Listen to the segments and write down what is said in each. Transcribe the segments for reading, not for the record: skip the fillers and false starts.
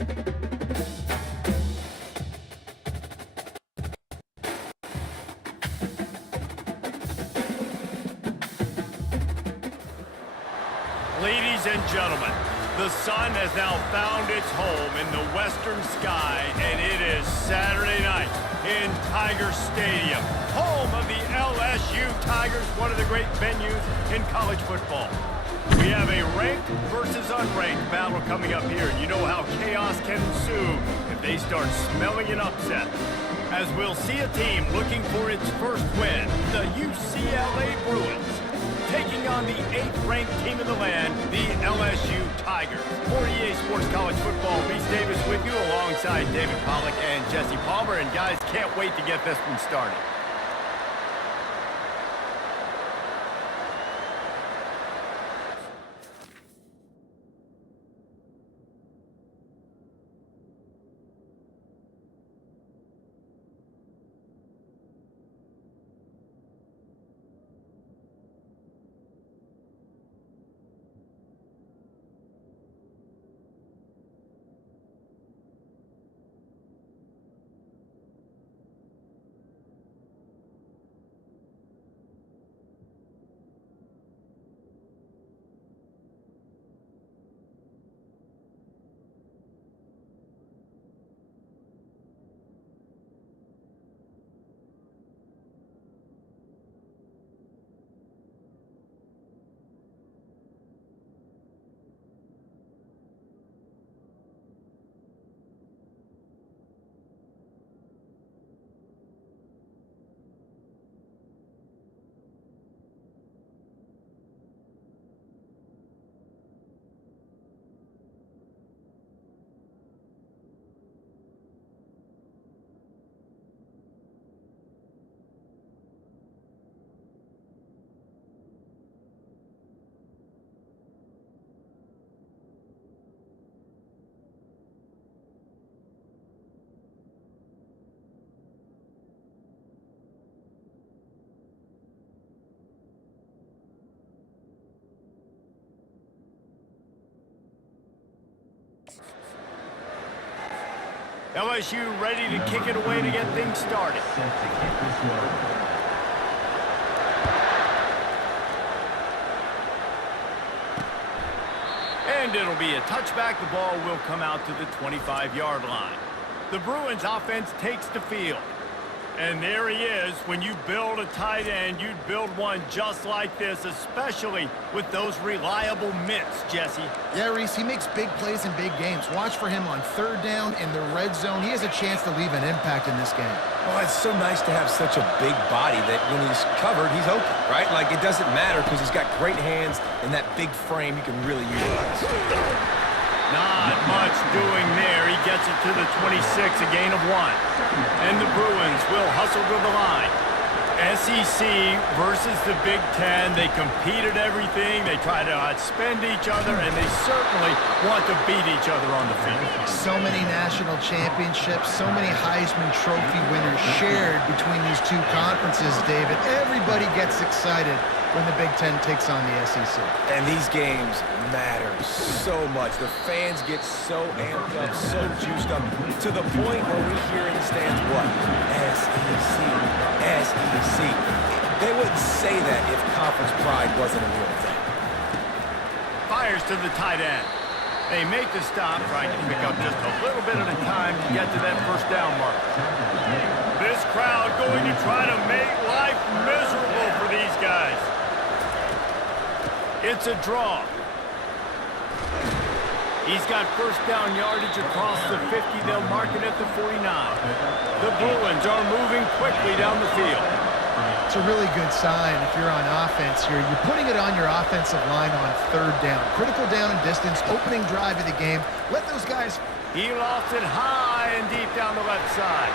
Ladies and gentlemen, the sun has now found its home in the western sky, and it is Saturday night in Tiger Stadium, home of the LSU Tigers, one of the great venues in college football. We have a ranked versus unranked battle coming up here, and you know how chaos can ensue if they start smelling an upset. As we'll see a team looking for its first win, the UCLA Bruins, taking on the 8th-ranked team in the land, the LSU Tigers. For EA Sports College Football, Reese Davis with you alongside David Pollack and Jesse Palmer. And guys, can't wait to get this one started. LSU ready to kick it away to get things started. And it'll be a touchback. The ball will come out to the 25-yard line. The Bruins offense takes the field. And there he is. When you build a tight end, you'd build one just like this, especially with those reliable mitts, Jesse. Yeah, Reese, he makes big plays in big games. Watch for him on third down in the red zone. He has a chance to leave an impact in this game. Well, it's so nice to have such a big body that when he's covered, he's open, right? Like, it doesn't matter because he's got great hands and that big frame he can really utilize. Not much doing there. He gets it to the 26, a gain of 1. And the Bruins will hustle to the line. SEC versus the Big Ten. They compete at everything. They try to outspend each other, and they certainly want to beat each other on the field. So many national championships, so many Heisman Trophy winners shared between these two conferences, David. Everybody gets excited when the Big Ten takes on the SEC. And these games matter so much. The fans get so amped up, so juiced up, to the point where we hear in the stands, what? SEC, SEC. They wouldn't say that if conference pride wasn't a real thing. Fires to the tight end. They make the stop, trying to pick up just a little bit at a time to get to that first down mark. This crowd going to try to make life miserable for these guys. It's a draw. He's got first down yardage across the 50. They'll mark it at the 49. The Bruins are moving quickly down the field. It's a really good sign if you're on offense here. You're putting it on your offensive line on third down. Critical down and distance, opening drive of the game. Let those guys... He lost it high and deep down the left side.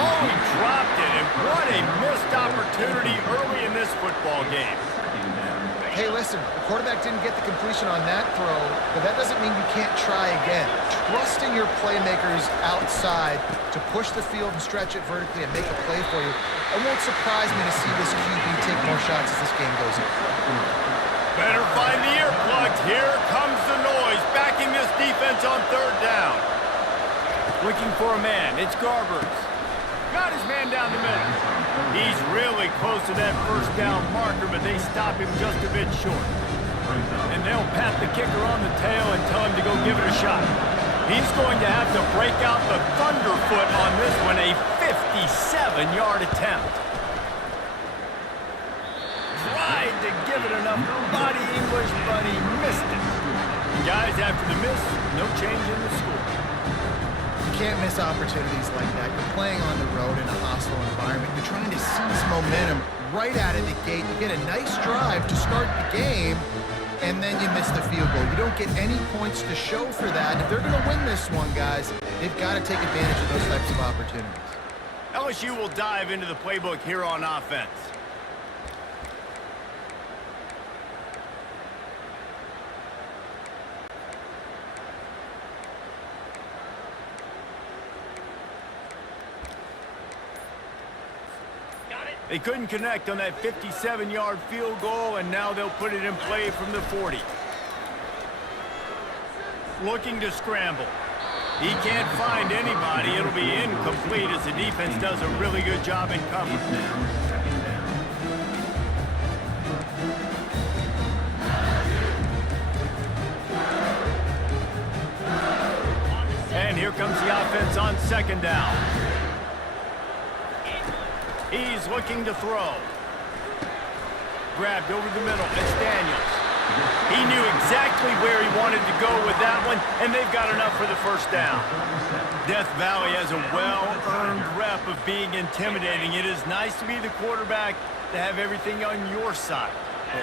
Oh, he dropped it, and what a missed opportunity early in this football game. Hey, listen, the quarterback didn't get the completion on that throw, but that doesn't mean you can't try again. Trusting your playmakers outside to push the field and stretch it vertically and make a play for you. It won't surprise me to see this QB take more shots as this game goes on. Better find the earplugs. Here comes the noise, backing this defense on third down. Looking for a man. It's Garbers. Got his man down the middle. He's really close to that first down marker, but they stop him just a bit short. And they'll pat the kicker on the tail and tell him to go give it a shot. He's going to have to break out the thunderfoot on this one, a 57-yard attempt. Tried to give it enough body English, but he missed it. Guys, after the miss, no change in the score. You can't miss opportunities like that. You're playing on the road in a hostile environment. You're trying to seize momentum right out of the gate. You get a nice drive to start the game, and then you miss the field goal. You don't get any points to show for that. If they're going to win this one, guys, they've got to take advantage of those types of opportunities. LSU will dive into the playbook here on offense. They couldn't connect on that 57-yard field goal, and now they'll put it in play from the 40. Looking to scramble. He can't find anybody. It'll be incomplete as the defense does a really good job in cover. And here comes the offense on second down. He's looking to throw. Grabbed over the middle. It's Daniels. He knew exactly where he wanted to go with that one, and they've got enough for the first down. Death Valley has a well-earned rep of being intimidating. It is nice to be the quarterback, to have everything on your side.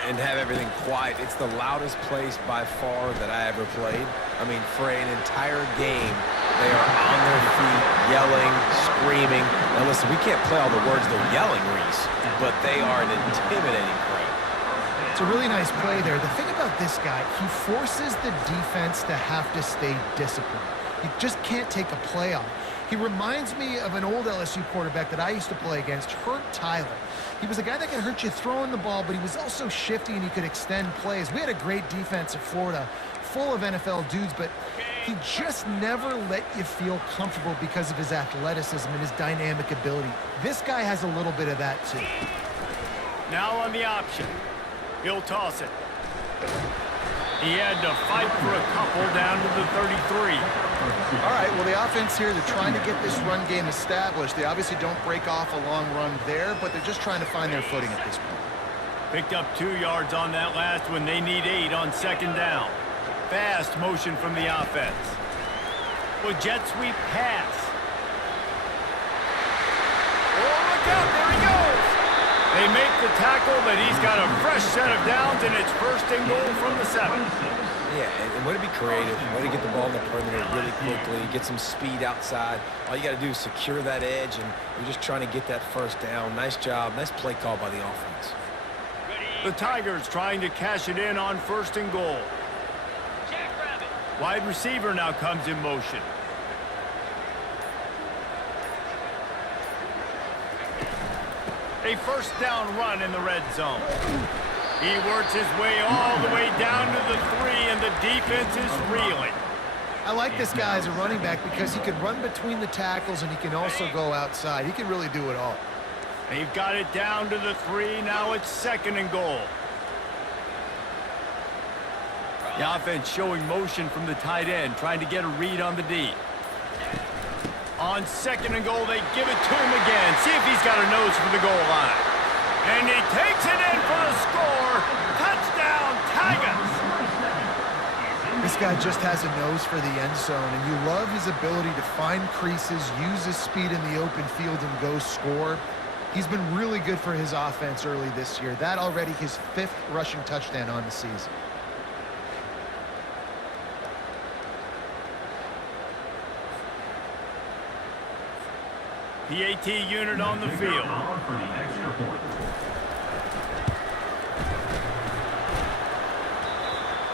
And have everything quiet. It's the loudest place by far that I ever played. I mean, for an entire game, they are on their feet, yelling, screaming. Now listen, we can't play all the words they're yelling, Reese, but they are an intimidating crowd. It's a really nice play there. The thing about this guy, he forces the defense to have to stay disciplined. You just can't take a play off. He reminds me of an old LSU quarterback that I used to play against, Herb Tyler. He was a guy that could hurt you throwing the ball, but he was also shifty and he could extend plays. We had a great defense at Florida, full of NFL dudes, but he just never let you feel comfortable because of his athleticism and his dynamic ability. This guy has a little bit of that too. Now on the option. He'll toss it. He had to fight for a couple down to the 33. All right, well, the offense here, they're trying to get this run game established. They obviously don't break off a long run there, but they're just trying to find their footing at this point. Picked up 2 yards on that last one. They need 8 on second down. Fast motion from the offense. Well, jet sweep pass. Oh, look out, there he goes. They make the tackle, but he's got a fresh set of downs, and it's first and goal from the 7. Yeah, and way to be creative, way to get the ball in the perimeter really quickly, get some speed outside. All you got to do is secure that edge, and you're just trying to get that first down. Nice job, nice play call by the offense. The Tigers trying to cash it in on first and goal. Wide receiver now comes in motion. A first down run in the red zone. He works his way all the way down to the 3, and the defense is reeling. I like this guy as a running back because he can run between the tackles and he can also go outside. He can really do it all. They've got it down to the 3. Now it's second and goal. The offense showing motion from the tight end, trying to get a read on the D. On second and goal, they give it to him again. See if he's got a nose for the goal line. And he takes it in for the score. Touchdown, Tigers! This guy just has a nose for the end zone, and you love his ability to find creases, use his speed in the open field, and go score. He's been really good for his offense early this year. That already his 5th rushing touchdown on the season. PAT unit on the field.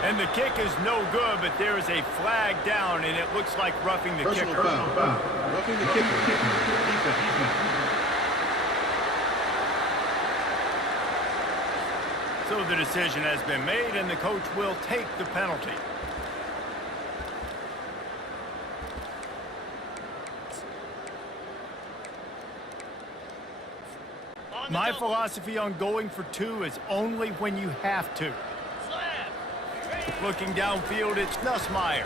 And the kick is no good, but there is a flag down, and it looks like roughing the kicker. Roughing the kicker. Defense. So the decision has been made, and the coach will take the penalty. My philosophy on going for two is only when you have to. Looking downfield, it's Nussmeier.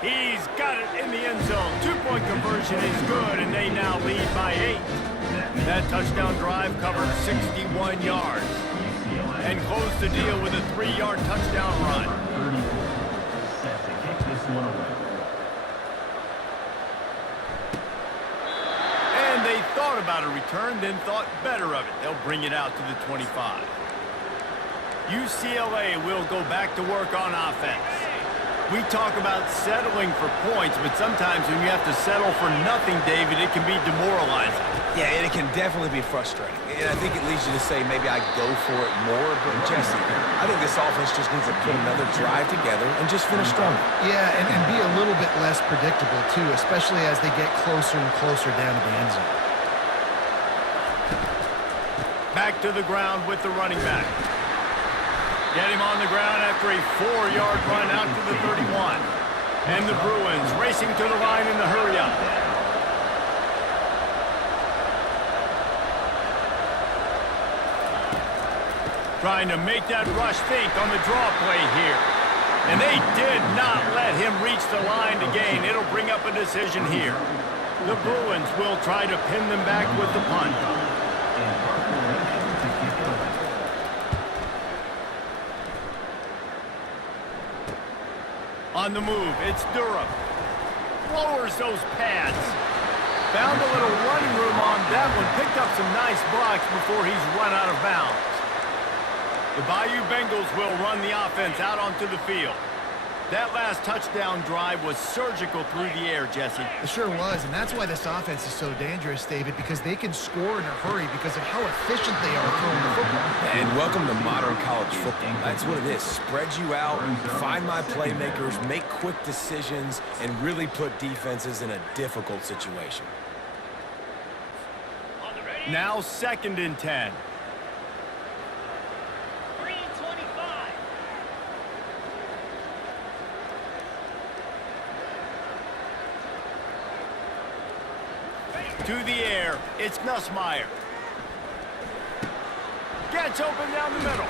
He's got it in the end zone. Two-point conversion is good, and they now lead by 8. That touchdown drive covered 61 yards and closed the deal with a 3-yard touchdown run. And they thought about a return, then thought better of it. They'll bring it out to the 25. UCLA will go back to work on offense. We talk about settling for points, but sometimes when you have to settle for nothing, David, it can be demoralizing. Yeah, and it can definitely be frustrating. And I think it leads you to say maybe I go for it more. But, Jesse, I think this offense just needs to put another drive together and just finish stronger. Yeah, and be a little bit less predictable, too, especially as they get closer and closer down to the end zone. Back to the ground with the running back. Get him on the ground after a 4-yard run out to the 31. And the Bruins racing to the line in the hurry-up. Trying to make that rush think on the draw play here. And they did not let him reach the line to gain. It'll bring up a decision here. The Bruins will try to pin them back with the punt. On the move, it's Durham. Lowers those pads. Found a little running room on that one. Picked up some nice blocks before he's run out of bounds. The Bayou Bengals will run the offense out onto the field. That last touchdown drive was surgical through the air, Jesse. It sure was, and that's why this offense is so dangerous, David, because they can score in a hurry because of how efficient they are throwing the football. And welcome to modern college football. That's what it is. Spread you out, find my playmakers, make quick decisions, and really put defenses in a difficult situation. Now 2nd and 10. To the air, it's Nussmeier. Gets open down the middle.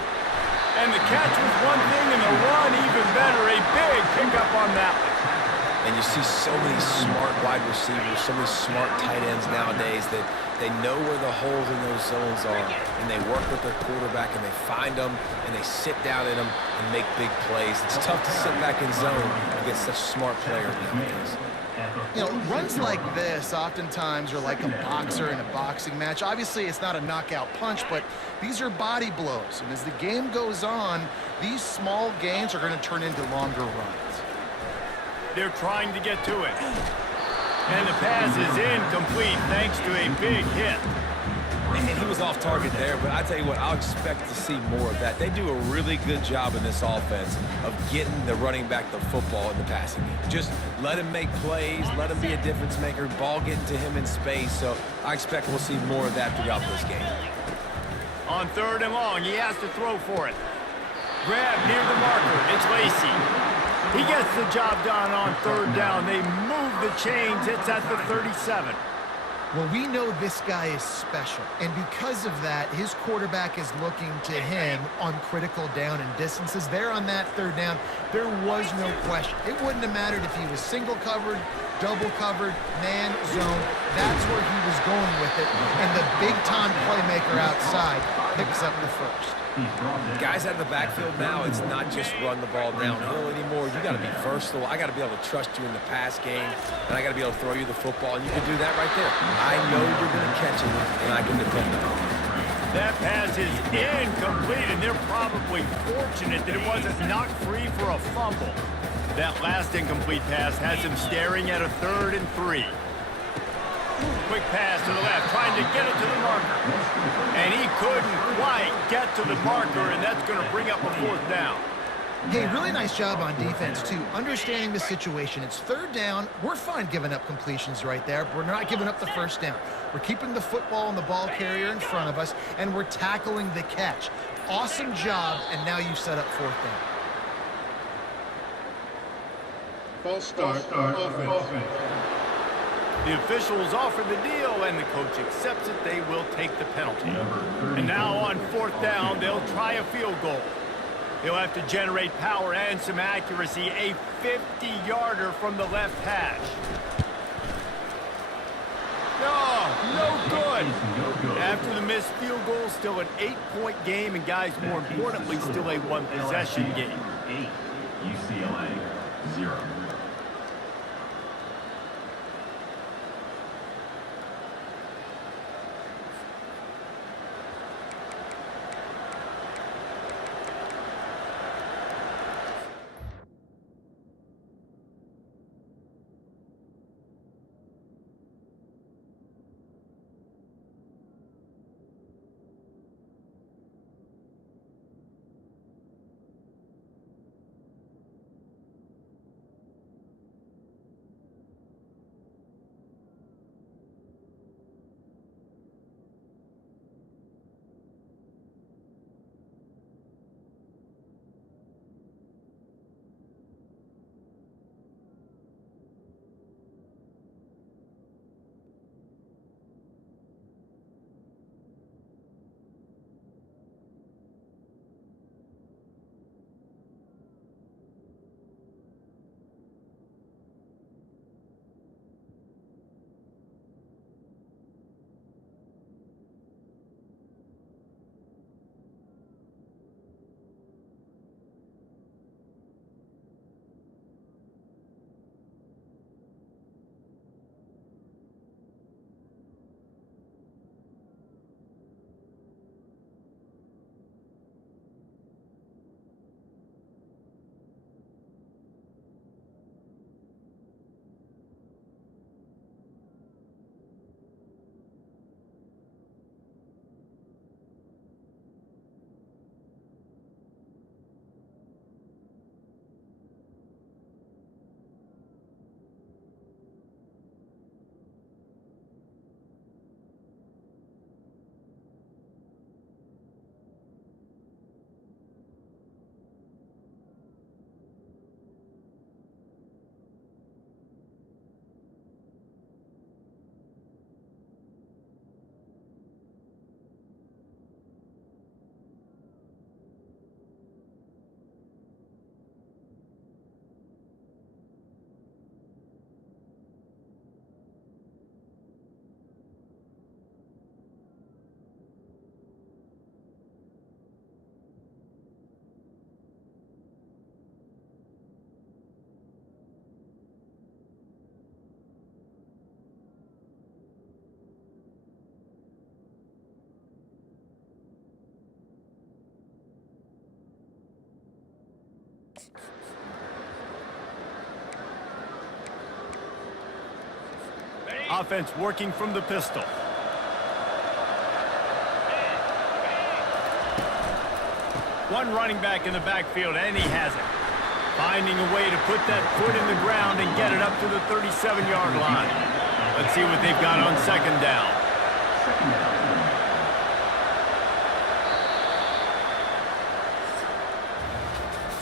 And the catch was one thing and the run even better. A big pickup on that one. And you see so many smart wide receivers, so many smart tight ends nowadays that they know where the holes in those zones are, and they work with their quarterback, and they find them, and they sit down in them and make big plays. It's tough to sit back in zone against such smart players nowadays. You know, runs like this oftentimes are like a boxer in a boxing match. Obviously, it's not a knockout punch, but these are body blows. And as the game goes on, these small gains are going to turn into longer runs. They're trying to get to it. And the pass is incomplete thanks to a big hit. And he was off target there, but I tell you what, I'll expect to see more of that. They do a really good job in this offense of getting the running back the football in the passing game. Just let him make plays, let him be a difference maker, ball getting to him in space. So I expect we'll see more of that throughout this game. On 3rd and long, he has to throw for it. Grab near the marker, it's Lacey. He gets the job done on 3rd down. They move the chains, it's at the 37. Well, we know this guy is special, and because of that, his quarterback is looking to him on critical down and distances. There on that 3rd down, there was no question. It wouldn't have mattered if he was single covered, double covered, man, zone. That's where he was going with it, and the big-time playmaker outside picks up the first. Guys out of the backfield now, it's not just run the ball downhill anymore. You got to be versatile. I got to be able to trust you in the pass game, and I got to be able to throw you the football, and you can do that right there. I know you're going to catch it, and I can depend on it. That pass is incomplete, and they're probably fortunate that it wasn't knocked free for a fumble. That last incomplete pass has him staring at a 3rd and 3. Quick pass to the left, trying to get it to the marker. And he couldn't quite get to the marker, and that's going to bring up a 4th down. Hey, really nice job on defense, too. Understanding the situation. It's 3rd down. We're fine giving up completions right there, but we're not giving up the 1st down. We're keeping the football and the ball carrier in front of us, and we're tackling the catch. Awesome job, and now you set up 4th down. False start, offense. The officials offer the deal, and the coach accepts it. They will take the penalty. And now on 4th down, they'll try a field goal. They'll have to generate power and some accuracy. A 50-yarder from the left hash. No good. After the missed field goal, still an 8-point game, and guys, more importantly, still a one-possession game. 8, UCLA 0. Offense working from the pistol. One running back in the backfield, and he has it. Finding a way to put that foot in the ground and get it up to the 37-yard line. Let's see what they've got on 2nd down.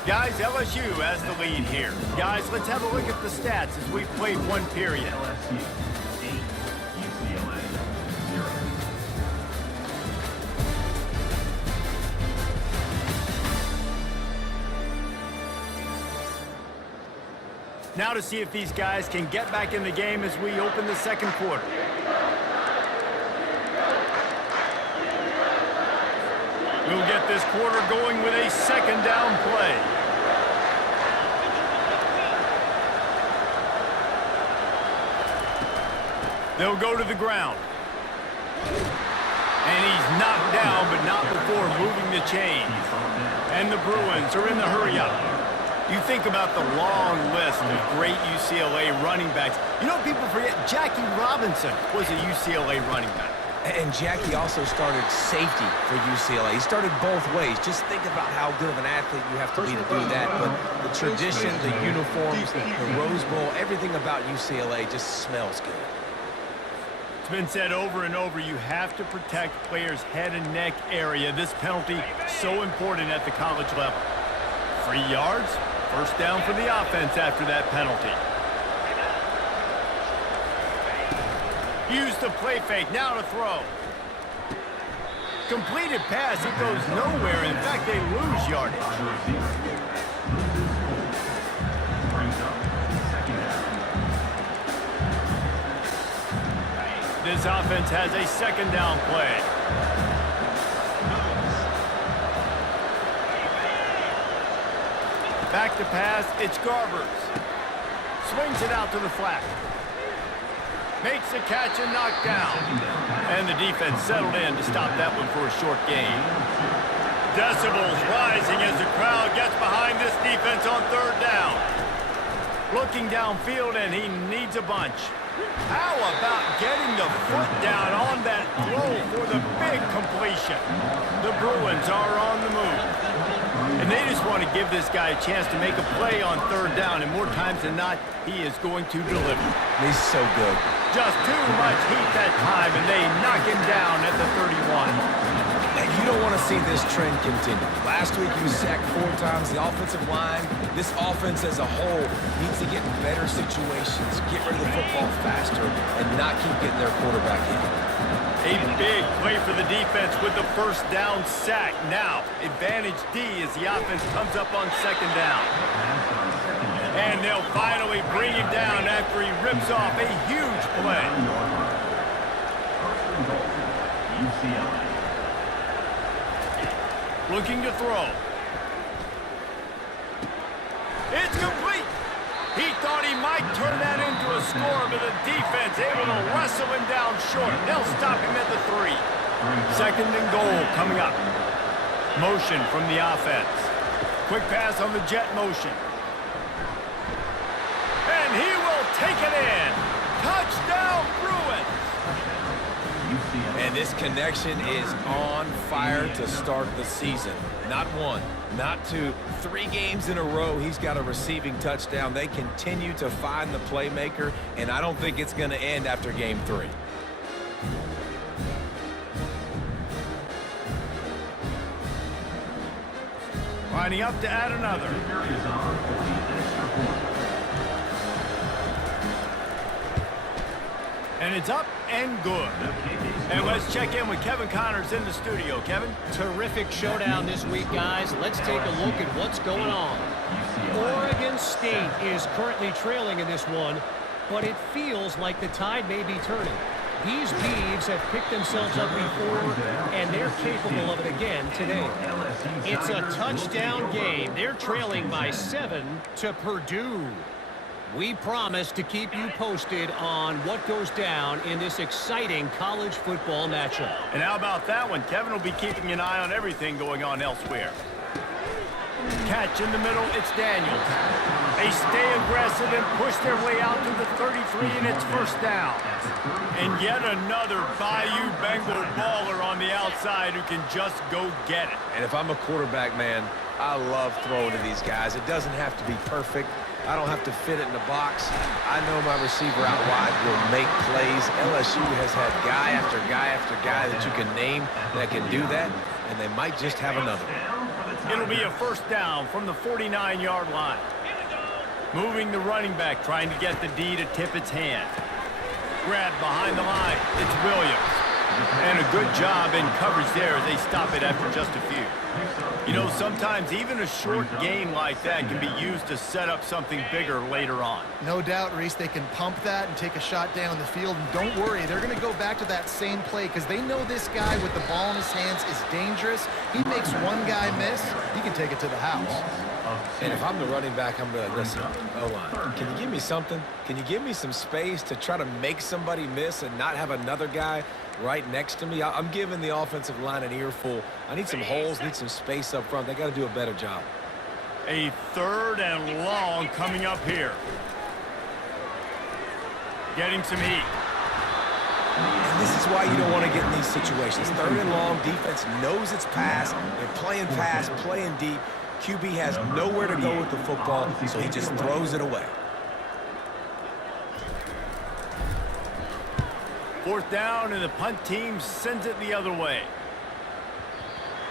Guys, LSU has the lead here. Guys, let's have a look at the stats as we've played one period. LSU 8, UCLA 0. Now to see if these guys can get back in the game as we open the 2nd quarter. We'll get this quarter going with a 2nd down play. They'll go to the ground. And he's knocked down, but not before moving the chains. And the Bruins are in the hurry-up. You think about the long list of great UCLA running backs. You know, people forget Jackie Robinson was a UCLA running back. And Jackie also started safety for UCLA. He started both ways. Just think about how good of an athlete you have to be to do that. But the tradition, the uniforms, the Rose Bowl, everything about UCLA just smells good. It's been said over and over, you have to protect players' head and neck area. This penalty, so important at the college level. 3 yards, 1st down for the offense after that penalty. Use the play fake, now to throw. Completed pass, it goes nowhere. In fact, they lose yardage. Brings up second down. This offense has a second down play. Back to pass, it's Garbers. Swings it out to the flat. Makes a catch and knocked down. And the defense settled in to stop that one for a short gain. Decibels rising as the crowd gets behind this defense on third down. Looking downfield, and he needs a bunch. How about getting the foot down on that throw for the big completion? The Bruins are on the move. And they just want to give this guy a chance to make a play on third down, and more times than not, he is going to deliver. He's so good. Just too much heat that time, and they knock him down at the 31. And you don't want to see this trend continue. Last week he was sacked 4 times. The offensive line, this offense as a whole, needs to get in better situations, get rid of the football faster, and not keep getting their quarterback in. A big play for the defense with the first down sack. Now, advantage D as the offense comes up on second down. And they'll finally bring him down after he rips off a huge play. UCLA. Looking to throw. It's complete. He thought he might turn that into a score, but the defense able to wrestle him down short. They'll stop him at the 3. Second and goal coming up. Motion from the offense. Quick pass on the jet motion. And he will take it in. Touchdown, Bruins. And this connection is on fire to start the season. Not 1, not 2, 3 games in a row he's got a receiving touchdown. They continue to find the playmaker, and I don't think it's going to end after game 3. Lining up to add another. And it's up and good. And let's check in with Kevin Connors in the studio. Kevin? Terrific showdown this week, guys. Let's take a look at what's going on. Oregon State is currently trailing in this one, but it feels like the tide may be turning. These Beavs have picked themselves up before, and they're capable of it again today. It's a touchdown game. They're trailing by 7 to Purdue. We promise to keep you posted on what goes down in this exciting college football matchup. And how about that one? Kevin will be keeping an eye on everything going on elsewhere. Catch in the middle, it's Daniels. They stay aggressive and push their way out to the 33, and it's first down. And yet another Bayou Bengal baller on the outside who can just go get it. And if I'm a quarterback, man, I love throwing to these guys. It doesn't have to be perfect. I don't have to fit it in the box. I know my receiver out wide will make plays. LSU has had guy after guy after guy that you can name that can do that, and they might just have another one. It'll be a first down from the 49-yard line. Moving the running back, trying to get the D to tip its hand. Grab behind the line. It's Williams. And a good job in coverage there as they stop it after just a few. You know, sometimes even a short game like that can be used to set up something bigger later on. No doubt, Reese, they can pump that and take a shot down the field. And don't worry, they're going to go back to that same play because they know this guy with the ball in his hands is dangerous. He makes one guy miss, he can take it to the house. And if I'm the running back, I'm going to listen. O-line, can you give me something? Can you give me some space to try to make somebody miss and not have another guy right next to me? I'm giving the offensive line an earful. I need some holes, need some space up front. They got to do a better job. A third and long coming up here. Getting some heat. And this is why you don't want to get in these situations. Third and long, defense knows it's pass. They're playing pass, playing deep. QB has nowhere to go with the football, so he just throws it away. Fourth down, and the punt team sends it the other way.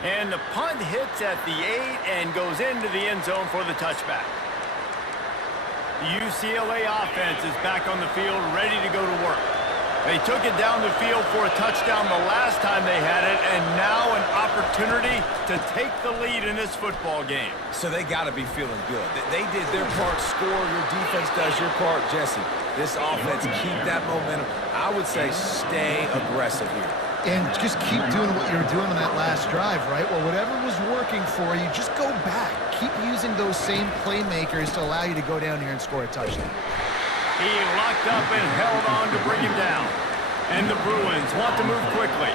And the punt hits at the 8 and goes into the end zone for the touchback. The UCLA offense is back on the field, ready to go to work. They took it down the field for a touchdown the last time they had it, and now an opportunity to take the lead in this football game. So they got to be feeling good. They did their part, score. Your defense does your part, Jesse. This offense, keep that momentum. I would say stay aggressive here. And just keep doing what you were doing on that last drive, right? Well, whatever was working for you, just go back. Keep using those same playmakers to allow you to go down here and score a touchdown. He locked up and held on to bring him down. And the Bruins want to move quickly.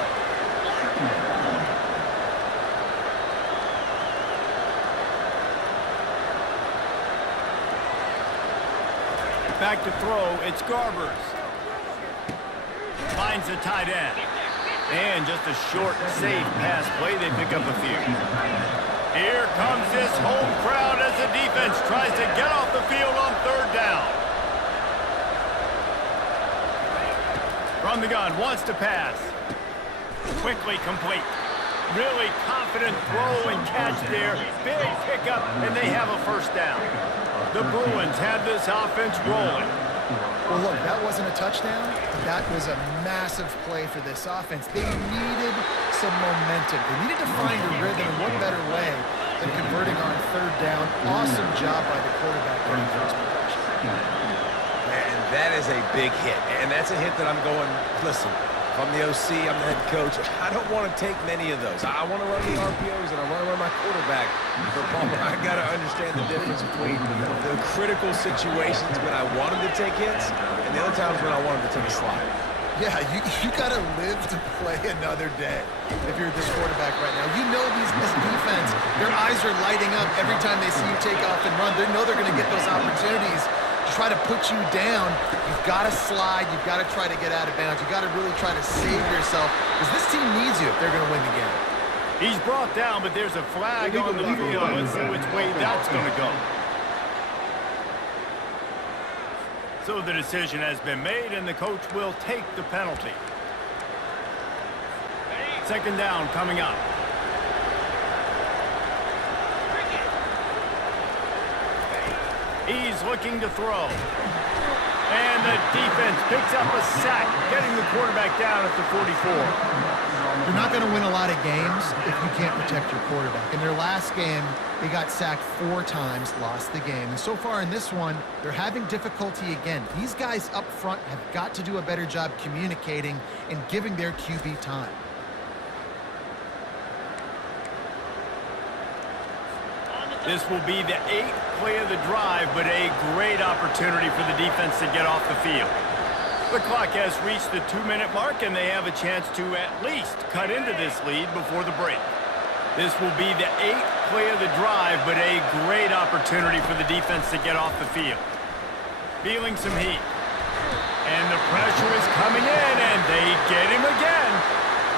Back to throw, it's Garbers. Finds the tight end. And just a short, safe pass play, they pick up a few. Here comes this home crowd as the defense tries to get off the field on third down. From the gun, wants to pass. Quickly complete. Really confident throw and catch there. Big pickup, and they have a first down. The Bruins have this offense rolling. Well, look, that wasn't a touchdown. That was a massive play for this offense. They needed some momentum. They needed to find a rhythm, and what better way than converting on third down. Awesome job by the quarterback during the first possession. And that is a big hit. And that's a hit that I'm going, listen, if I'm the OC, I'm the head coach, I don't want to take many of those. I want to run the RPOs, and I want to run my quarterback. But I got to understand the difference between the critical situations when I want him to take hits and the other times when I want him to take a slide. Yeah, you got to live to play another day if you're this quarterback right now. You know this defense, their eyes are lighting up every time they see you take off and run. They know they're going to get those opportunities to try to put you down. You've got to slide. You've got to try to get out of bounds. You've got to really try to save yourself because this team needs you if they're going to win the game. He's brought down, but there's a flag on the field. Let's see which way that's going to go. So the decision has been made, and the coach will take the penalty. Second down coming up. He's looking to throw. And the defense picks up a sack, getting the quarterback down at the 44. You're not going to win a lot of games if you can't protect your quarterback. In their last game, they got sacked 4 times, lost the game. And so far in this one, they're having difficulty again. These guys up front have got to do a better job communicating and giving their QB time. This will be the 8th play of the drive, but a great opportunity for the defense to get off the field. The clock has reached the 2-minute mark, and they have a chance to at least cut into this lead before the break. This will be the 8th play of the drive, but a great opportunity for the defense to get off the field. Feeling some heat. And the pressure is coming in, and they get him again.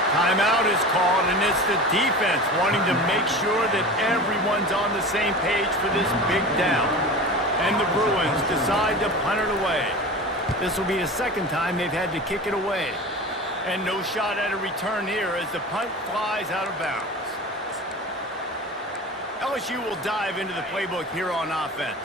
Timeout is called, and it's the defense wanting to make sure that everyone's on the same page for this big down. And the Bruins decide to punt it away. This will be the second time they've had to kick it away. And no shot at a return here as the punt flies out of bounds. LSU will dive into the playbook here on offense.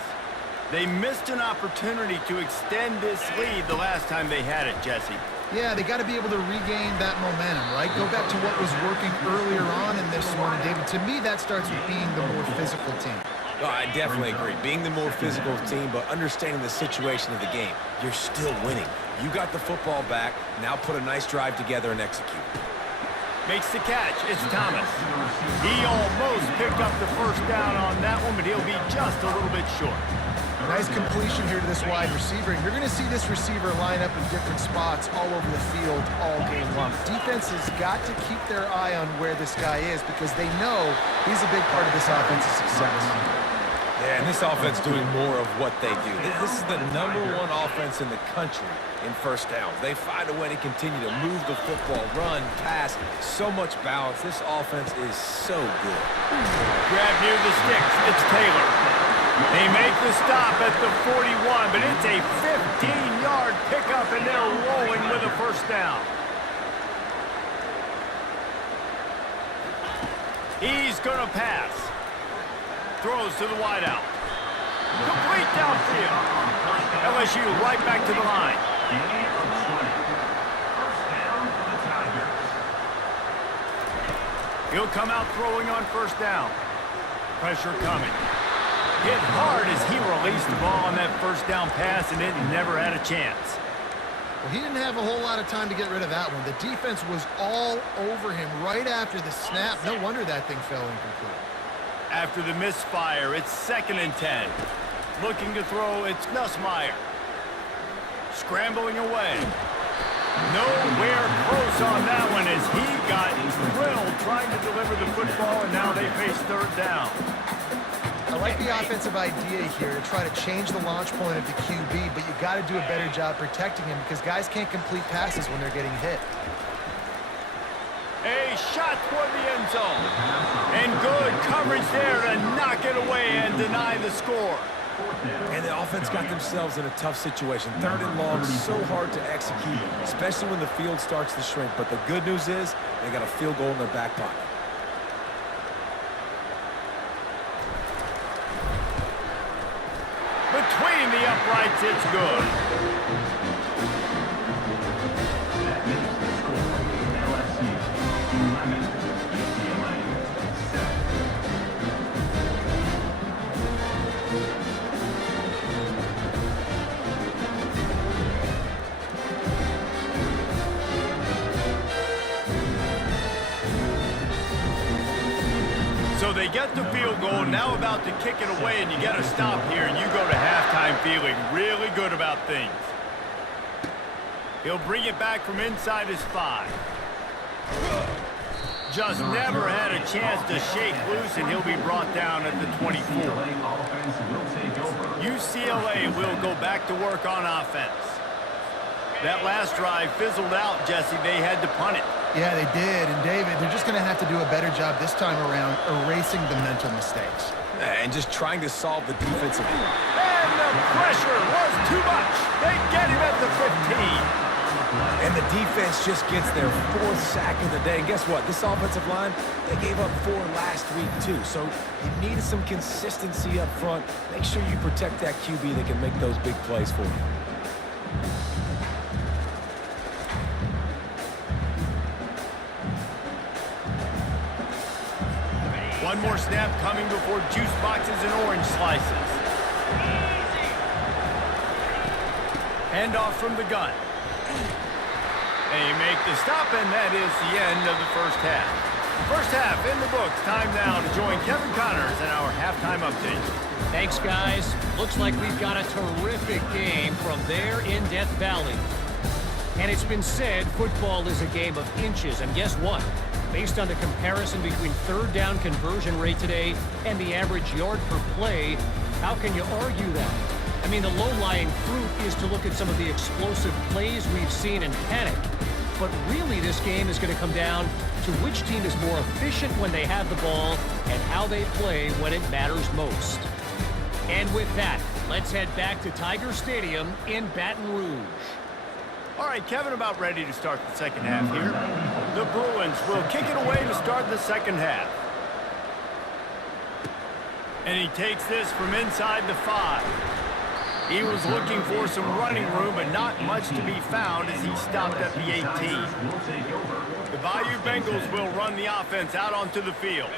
They missed an opportunity to extend this lead the last time they had it, Jesse. Yeah, they got to be able to regain that momentum, right? Go back to what was working earlier on in this one. And David, to me, that starts with being the more physical team. No, I definitely agree. Being the more physical team, but understanding the situation of the game. You're still winning. You got the football back. Now put a nice drive together and execute. Makes the catch. It's Thomas. He almost picked up the first down on that one, but he'll be just a little bit short. Nice completion here to this wide receiver. And you're going to see this receiver line up in different spots all over the field all game long. Defense has got to keep their eye on where this guy is because they know he's a big part of this offense's success. Yeah, and this offense doing more of what they do. This is the #1 offense in the country in first downs. They find a way to continue to move the football, run, pass, so much balance. This offense is so good. Grab near the sticks. It's Taylor. They make the stop at the 41, but it's a 15-yard pickup, and they're rolling with a first down. He's going to pass. Throws to the wideout. Complete downfield. LSU right back to the line. He'll come out throwing on first down. Pressure coming. Hit hard as he released the ball on that first down pass, and it never had a chance. Well, he didn't have a whole lot of time to get rid of that one. The defense was all over him right after the snap. No wonder that thing fell incomplete. After the misfire, it's 2nd and 10. Looking to throw, it's Nussmeier. Scrambling away. Nowhere close on that one as he got drilled trying to deliver the football, and now they face 3rd down. I like the offensive idea here to try to change the launch point of the QB, but you got to do a better job protecting him because guys can't complete passes when they're getting hit. A shot toward the end zone. And good coverage there to knock it away and deny the score. And the offense got themselves in a tough situation. 3rd and long, so hard to execute, especially when the field starts to shrink. But the good news is they got a field goal in their back pocket. Between the uprights, it's good. That makes the score LSU 11, UCLA 7. So they get the field goal, now about to kick it away, and you got to stop here, and you go to halftime feeling really good about things. He'll bring it back from inside his 5. Just never had a chance to shake loose, and he'll be brought down at the 24. UCLA will go back to work on offense. That last drive fizzled out, Jesse. They had to punt it. Yeah, they did. And, David, they're just going to have to do a better job this time around erasing the mental mistakes. And just trying to solve the defensive. And the pressure was too much. They get him at the 15. And the defense just gets their 4th sack of the day. And guess what? This offensive line, they gave up 4 last week, too. So you needed some consistency up front. Make sure you protect that QB that can make those big plays for you. One more snap coming before juice boxes and orange slices. Handoff from the gun. They make the stop, and that is the end of the first half. First half in the books. Time now to join Kevin Connors in our halftime update. Thanks, guys. Looks like we've got a terrific game from there in Death Valley. And it's been said football is a game of inches, and guess what? Based on the comparison between 3rd down conversion rate today and the average yard per play, how can you argue that? I mean, the low-lying fruit is to look at some of the explosive plays we've seen and panic. But really, this game is going to come down to which team is more efficient when they have the ball and how they play when it matters most. And with that, let's head back to Tiger Stadium in Baton Rouge. All right, Kevin, about ready to start the second half here. The Bruins will kick it away to start the second half. And he takes this from inside the 5. He was looking for some running room, but not much to be found as he stopped at the 18. The Bayou Bengals will run the offense out onto the field.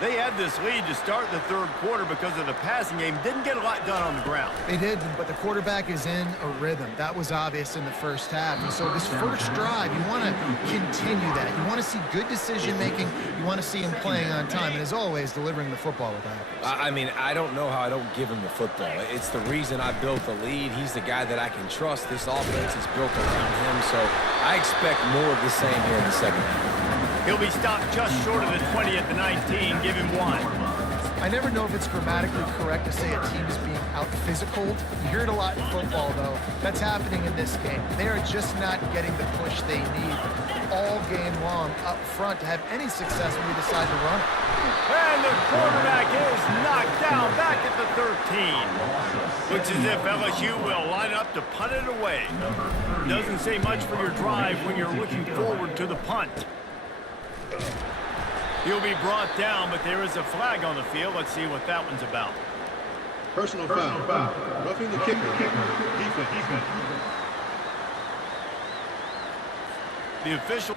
They had this lead to start the 3rd quarter because of the passing game. Didn't get a lot done on the ground. They did, but the quarterback is in a rhythm. That was obvious in the first half. And so this first drive, you want to continue that. You want to see good decision-making. You want to see him playing on time. And as always, delivering the football with accuracy. I mean, I don't know how I don't give him the football. It's the reason I built the lead. He's the guy that I can trust. This offense is built around him. So I expect more of the same here in the second half. He'll be stopped just short of the 20 at the 19. Give him 1. I never know if it's grammatically correct to say a team is being out-physical. You hear it a lot in football, though. That's happening in this game. They are just not getting the push they need all game long up front to have any success when we decide to run it. And the quarterback is knocked down back at the 13. Looks as if LSU will line up to punt it away. Doesn't say much for your drive when you're looking forward to the punt. He'll be brought down, but there is a flag on the field. Let's see what that one's about. Personal foul. Roughing the kicker. Defense. The official...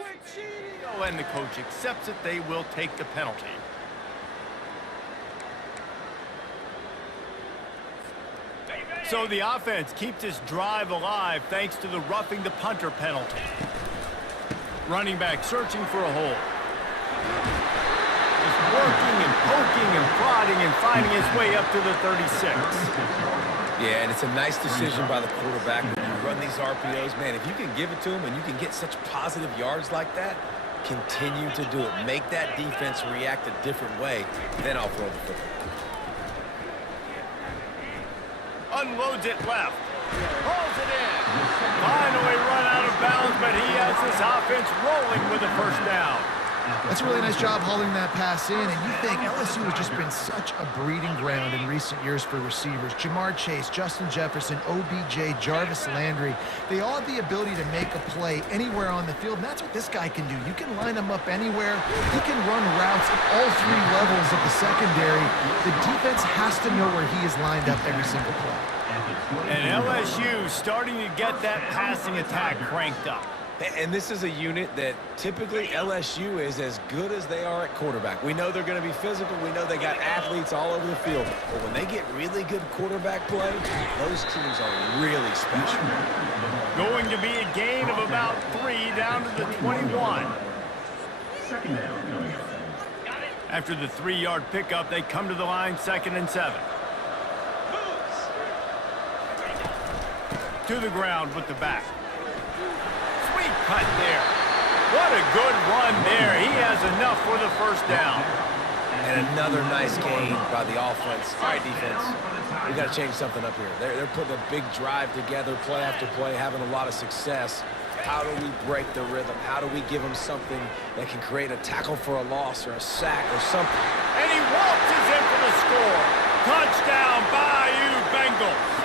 Oh, and the coach accepts it. They will take the penalty. So the offense keeps this drive alive thanks to the roughing the punter penalty. Running back searching for a hole. He's working and poking and prodding and finding his way up to the 36. Yeah, and it's a nice decision by the quarterback when you run these RPOs. Man, if you can give it to him and you can get such positive yards like that, continue to do it. Make that defense react a different way. Then I'll throw the football. Unloads it left. Pulls it in. Finally run out of bounds, but he has this offense rolling with a first down. That's a really nice job hauling that pass in, and you think LSU has just been such a breeding ground in recent years for receivers. Jamar Chase, Justin Jefferson, OBJ, Jarvis Landry, they all have the ability to make a play anywhere on the field, and that's what this guy can do. You can line him up anywhere. He can run routes at all three levels of the secondary. The defense has to know where he is lined up every single play. And LSU starting to get that passing attack cranked up. And this is a unit that typically LSU is as good as they are at quarterback. We know they're going to be physical. We know they got athletes all over the field. But when they get really good quarterback play, those teams are really special. Going to be a gain of about 3 down to the 21. Second down coming up. After the 3-yard pickup, they come to the line 2nd and 7. To the ground with the back. Sweet cut there. What a good run there. He has enough for the first down. And another nice gain by the offense. All right, defense, we got to change something up here. They're putting a big drive together, play after play, having a lot of success. How do we break the rhythm? How do we give them something that can create a tackle for a loss or a sack or something? And he waltzes in for the score. Touchdown, Bayou Bengals.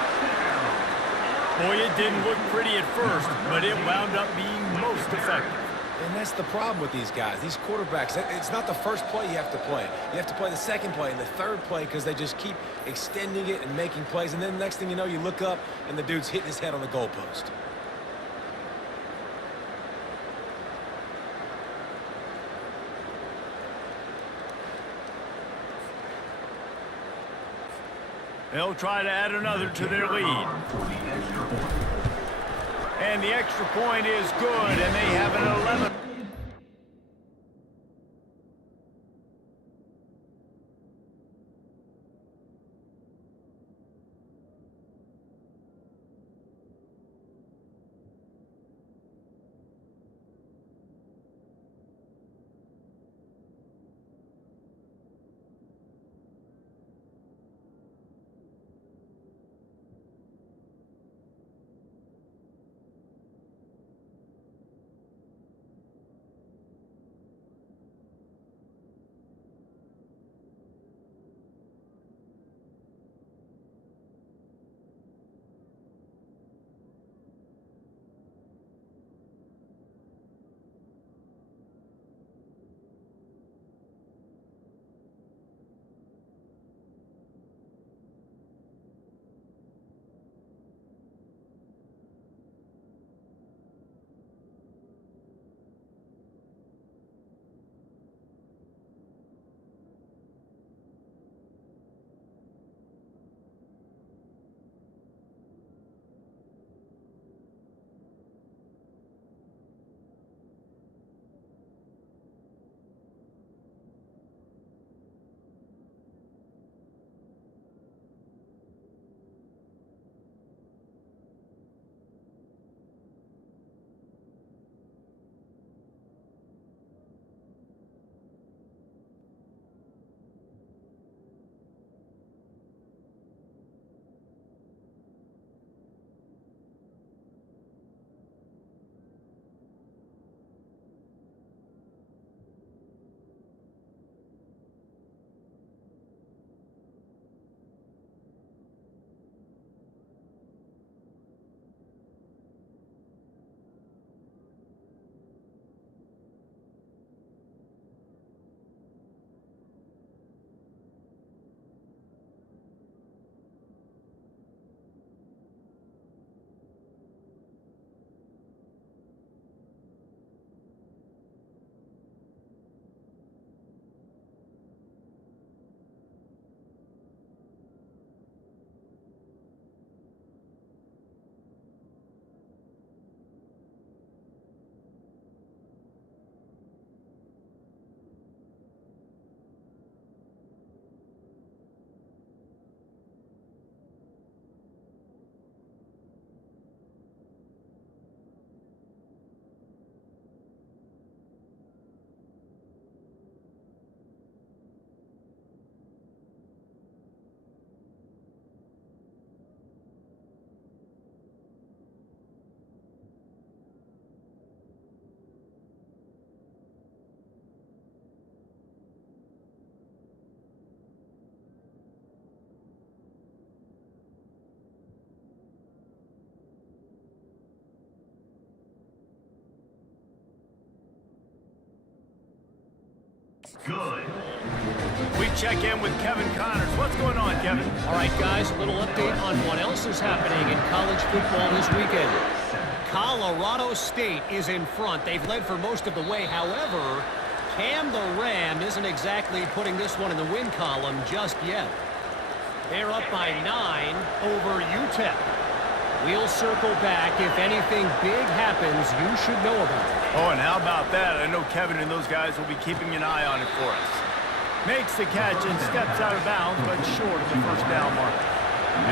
Boy, it didn't look pretty at first, but it wound up being most effective. And that's the problem with these guys, these quarterbacks. It's not the first play you have to play. You have to play the second play and the third play because they just keep extending it and making plays. And then the next thing you know, you look up and the dude's hitting his head on the goalpost. They'll try to add another to their lead. And the extra point is good, and they have an 11. Good. We check in with Kevin Connors. What's going on, Kevin? All right, guys, a little update on what else is happening in college football this weekend. Colorado State is in front. They've led for most of the way. However, Cam the Ram isn't exactly putting this one in the win column just yet. They're up by 9 over UTEP. We'll circle back. If anything big happens, you should know about it. Oh, and how about that? I know Kevin and those guys will be keeping an eye on it for us. Makes the catch and steps out of bounds, but short of the first down mark.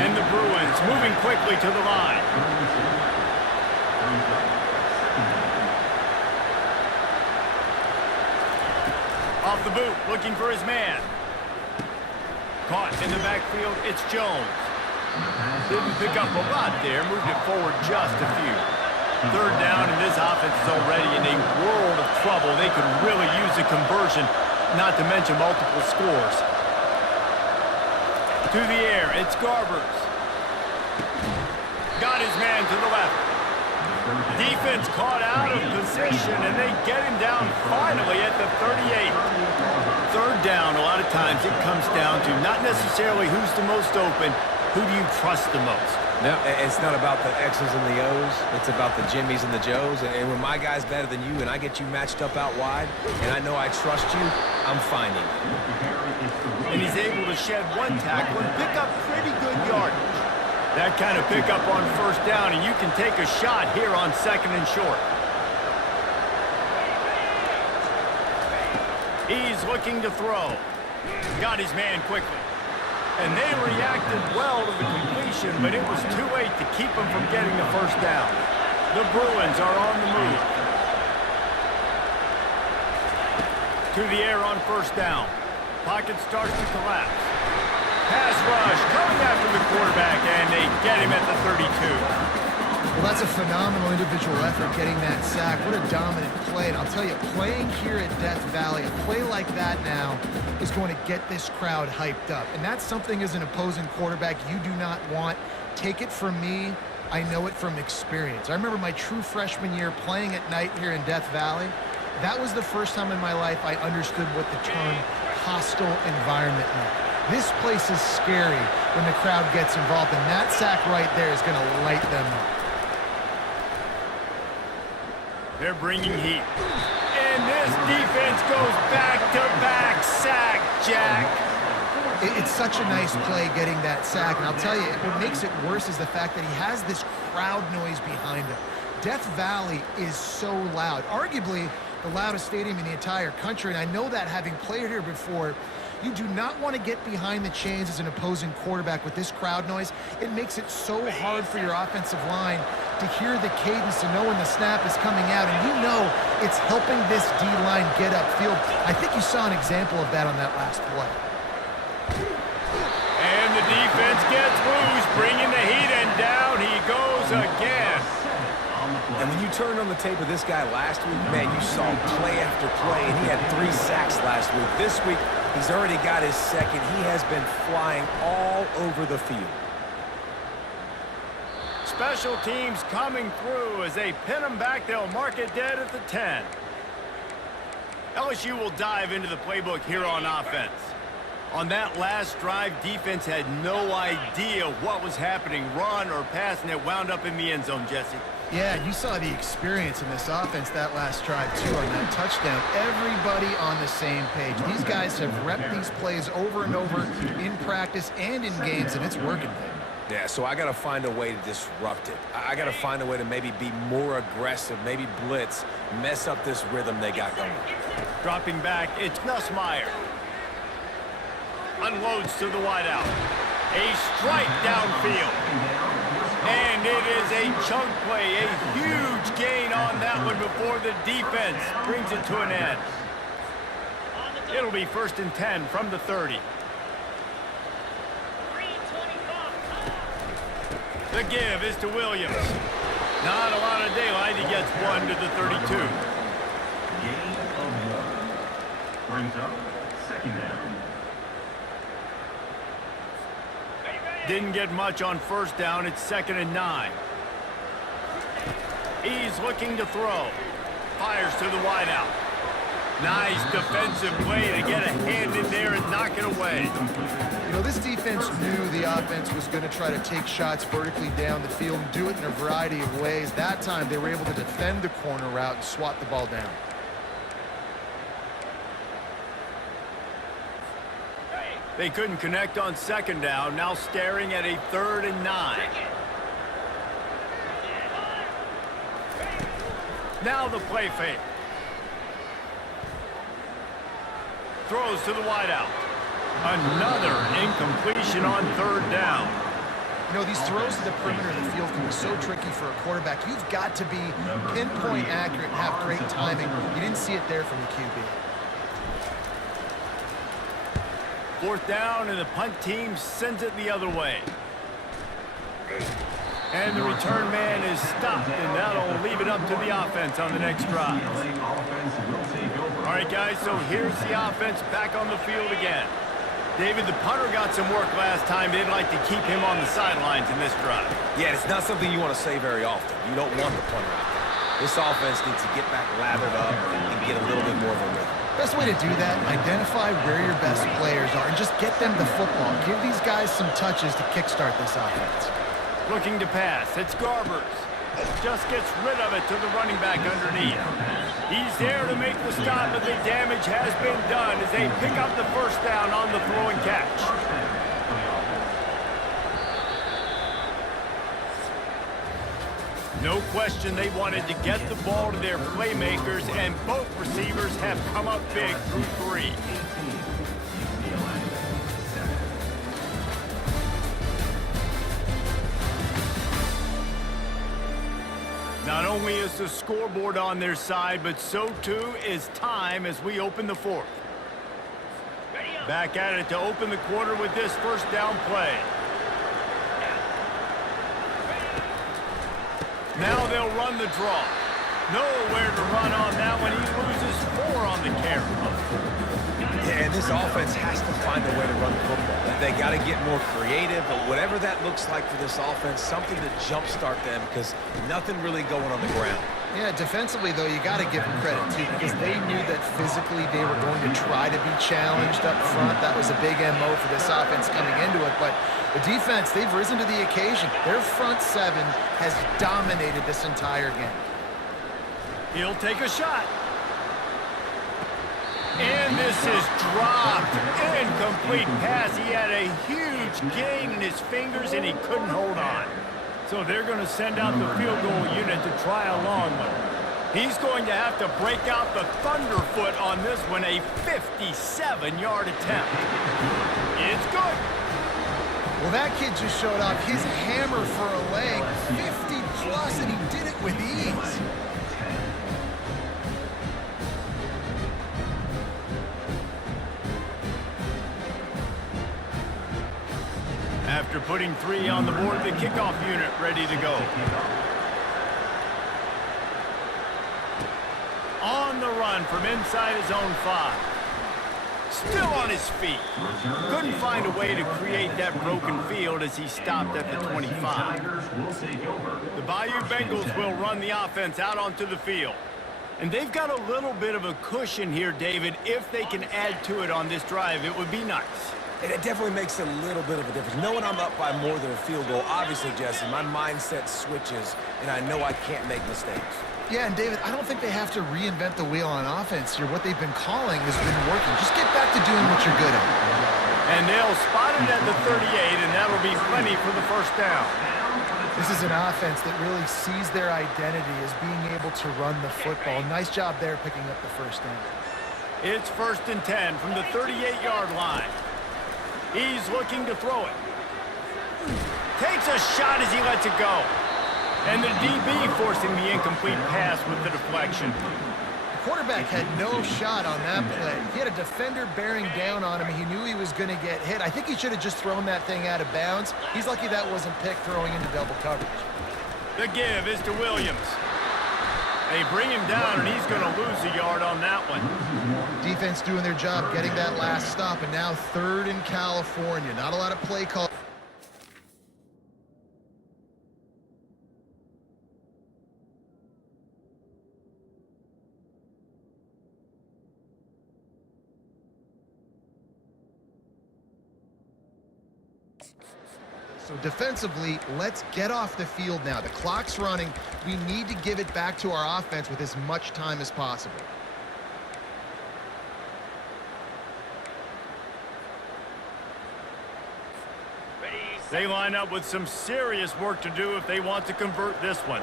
And the Bruins moving quickly to the line. Off the boot, looking for his man. Caught in the backfield, it's Jones. Didn't pick up a lot there, moved it forward just a few. Third down, and this offense is already in a world of trouble. They could really use a conversion, not to mention multiple scores. To the air, it's Garbers. Got his man to the left. Defense caught out of position, and they get him down finally at the 38. Third down, a lot of times it comes down to not necessarily who's the most open, who do you trust the most? No, it's not about the X's and the O's. It's about the Jimmies and the Joes. And when my guy's better than you and I get you matched up out wide, and I know I trust you, I'm finding. And he's able to shed one tackle and pick up pretty good yardage. That kind of pickup on first down, and you can take a shot here on second and short. He's looking to throw. Got his man quickly. And they reacted well to the completion, but it was too late to keep him from getting the first down. The Bruins are on the move. To the air on first down. Pocket starts to collapse. Pass rush coming after the quarterback, and they get him at the 32. Well, that's a phenomenal individual effort getting that sack. What a dominant play. And I'll tell you, playing here at Death Valley, a play like that now is going to get this crowd hyped up. And that's something as an opposing quarterback you do not want. Take it from me. I know it from experience. I remember my true freshman year playing at night here in Death Valley. That was the first time in my life I understood what the term hostile environment meant. This place is scary when the crowd gets involved, and that sack right there is going to light them up. They're bringing heat. And this defense goes back-to-back sack, Jack. It's such a nice play getting that sack. And I'll tell you, what makes it worse is the fact that he has this crowd noise behind him. Death Valley is so loud. Arguably the loudest stadium in the entire country. And I know that having played here before, you do not want to get behind the chains as an opposing quarterback with this crowd noise. It makes it so hard for your offensive line to hear the cadence, to know when the snap is coming out. And you know it's helping this D-line get upfield. I think you saw an example of that on that last play. And the defense gets loose, bringing the heat, and down he goes again. And when you turned on the tape of this guy last week, man, you saw play after play, and he had 3 sacks last week. This week, he's already got his second. He has been flying all over the field. Special teams coming through as they pin him back. They'll mark it dead at the 10. LSU will dive into the playbook here on offense. On that last drive, defense had no idea what was happening, run or pass, and it wound up in the end zone, Jesse. Yeah, you saw the experience in this offense that last drive, too, on that touchdown. Everybody on the same page. These guys have repped these plays over and over in practice and in games, and it's working. Yeah, so I got to find a way to disrupt it. I got to find a way to maybe be more aggressive, maybe blitz, mess up this rhythm they got going. Dropping back, it's Nussmeier. Unloads to the wideout. A strike downfield. And it is a chunk play, a huge gain on that one before the defense brings it to an end. It'll be 1st and 10 from the 30. The give is to Williams. Not a lot of daylight. He gets 1 to the 32. Gain of 1. Brings up 2nd down. Didn't get much on first down. It's 2nd and 9. He's looking to throw. Fires to the wideout. Nice defensive play to get a hand in there and knock it away. You know, this defense knew the offense was going to try to take shots vertically down the field and do it in a variety of ways. That time, they were able to defend the corner route and swat the ball down. They couldn't connect on second down, now staring at a 3rd and 9. Now the play fake. Throws to the wideout. Another incompletion on 3rd down. You know, these throws to the perimeter of the field can be so tricky for a quarterback. You've got to be pinpoint accurate and have great timing. You didn't see it there from the QB. 4th down, and the punt team sends it the other way. And the return man is stopped, and that'll leave it up to the offense on the next drive. All right, guys, so here's the offense back on the field again. David, the punter got some work last time. They'd like to keep him on the sidelines in this drive. Yeah, it's not something you want to say very often. You don't want the punter out there. This offense needs to get back lathered up and get a little bit more of a rhythm. Best way to do that, identify where your best players are and just get them the football. Give these guys some touches to kickstart this offense. Looking to pass. It's Garbers. Just gets rid of it to the running back underneath. He's there to make the stop, but the damage has been done as they pick up the 1st down on the throw and catch. No question they wanted to get the ball to their playmakers, and both receivers have come up big through 3. Not only is the scoreboard on their side, but so too is time as we open the 4th. Back at it to open the quarter with this 1st down play. Now they'll run the draw. Nowhere to run on that one. He loses 4 on the carry. Yeah, and this offense has to find a way to run the football. They got to get more creative, but whatever that looks like for this offense, something to jumpstart them because nothing really going on the ground. Yeah, defensively, though, you got to give them credit, too, because they knew that physically they were going to try to be challenged up front. That was a big MO for this offense coming into it, but the defense, they've risen to the occasion. Their front 7 has dominated this entire game. He'll take a shot. And this is dropped. Incomplete pass. He had a huge gain in his fingers, and he couldn't hold on. So they're going to send out the field goal unit to try a long one. He's going to have to break out the thunderfoot on this one, a 57-yard attempt. It's good. Well, that kid just showed off his hammer for a leg, 50-plus, and he did it with ease. After putting 3 on the board, the kickoff unit ready to go. On the run from inside his own 5. Still on his feet. Couldn't find a way to create that broken field as he stopped at the 25. The Bayou Bengals will run the offense out onto the field. And they've got a little bit of a cushion here, David. If they can add to it on this drive, it would be nice. And it definitely makes a little bit of a difference. Knowing I'm up by more than a field goal, obviously, Jesse, my mindset switches, and I know I can't make mistakes. Yeah, and David, I don't think they have to reinvent the wheel on offense here. What they've been calling has been working. Just get back to doing what you're good at. And they'll spot it at the 38, and that'll be plenty for the 1st down. This is an offense that really sees their identity as being able to run the football. Nice job there picking up the 1st down. It's 1st and 10 from the 38-yard line. He's looking to throw it. Takes a shot as he lets it go. And the DB forcing the incomplete pass with the deflection. The quarterback had no shot on that play. He had a defender bearing down on him. He knew he was going to get hit. I think he should have just thrown that thing out of bounds. He's lucky that wasn't picked throwing into double coverage. The give is to Williams. They bring him down, and he's going to lose a yard on that one. Defense doing their job, getting that last stop, and now 3rd in California. Not a lot of play call. So defensively, let's get off the field now. The clock's running. We need to give it back to our offense with as much time as possible. They line up with some serious work to do if they want to convert this one.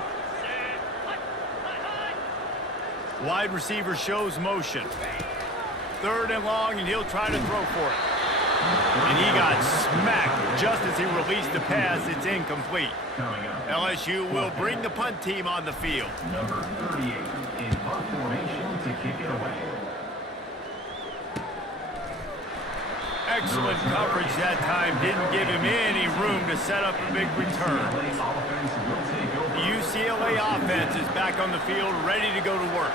Wide receiver shows motion. 3rd and long, and he'll try to throw for it. And he got smacked just as he released the pass. It's incomplete. LSU will bring the punt team on the field. Number 38 in punt formation to kick it away. Excellent coverage that time. Didn't give him any room to set up a big return. The UCLA offense is back on the field, ready to go to work.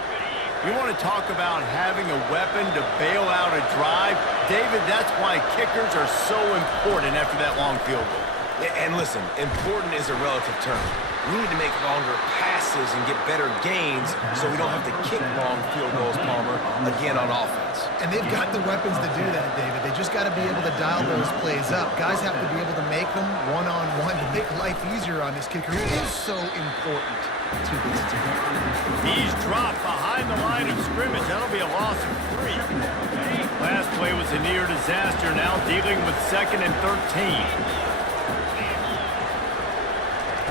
You want to talk about having a weapon to bail out a drive? David, that's why kickers are so important after that long field goal. And listen, important is a relative term. We need to make longer passes and get better gains so we don't have to kick long field goals, Palmer, again on offense. And they've got the weapons to do that, David. They just got to be able to dial those plays up. Guys have to be able to make them one-on-one to make life easier on this kicker. He is so important to this team. He's dropped behind the line of scrimmage. That'll be a loss of 3. Last play was a near disaster. Now dealing with 2nd and 13.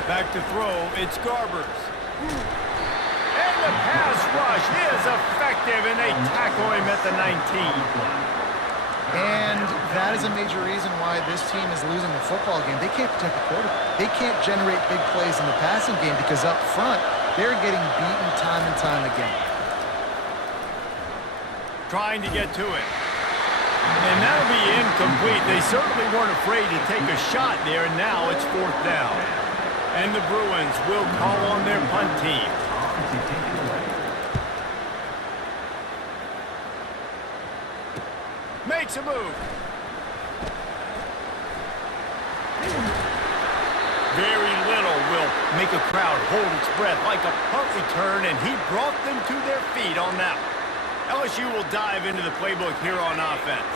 Back to throw, it's Garbers. And the pass rush is effective, and they tackle him at the 19. And that is a major reason why this team is losing the football game. They can't protect the quarterback. They can't generate big plays in the passing game because up front, they're getting beaten time and time again. Trying to get to it. And that'll be incomplete. They certainly weren't afraid to take a shot there, and now it's 4th down. And the Bruins will call on their punt team. Makes a move. Very little will make a crowd hold its breath like a punt return, and he brought them to their feet on that one. LSU will dive into the playbook here on offense.